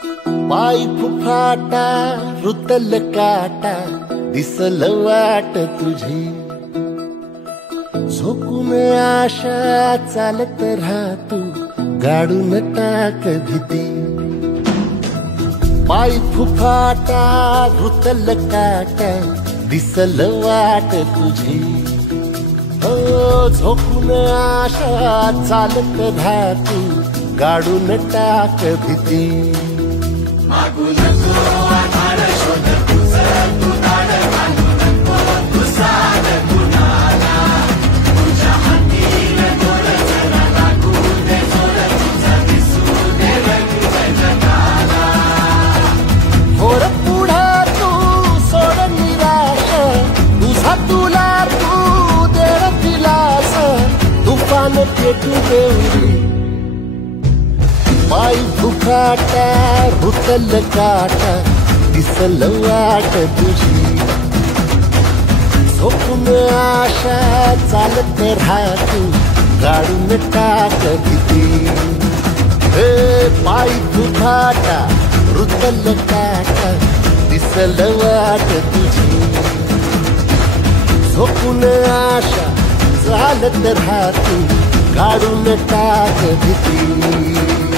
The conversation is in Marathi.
पाय फुफाटा रुतल काटा दिसल वाट तुझी, झोकून आशा चालत राहतू गाडून टाक भीती। पाय फुफाटा रुतल काटा दिसल वाट तुझी, हो झोकून आशा चालत राहतू गाडून टाक भीती। मागू नको आधार शोध तुझं तू दाड घालू नको तू साध कुणाला, तुझ्या हातीन दोर जरा लागू दे जोर तुझा दिसू दे रंग जगाला। होर पुढे तू सोड निराश, तुझा तुला तू दे दिलास, तुफान पेटू देऊरी। पाय फुफाटा रुतल काटा दिसल वाट तुझी, झोपून आशा चालत राहतू गाडून टाक भीती। हे पाय फुफाटा रुतल काटा दिसल वाट तुझी, झोपून आशा चालत राहतू गाडून टाक भीती।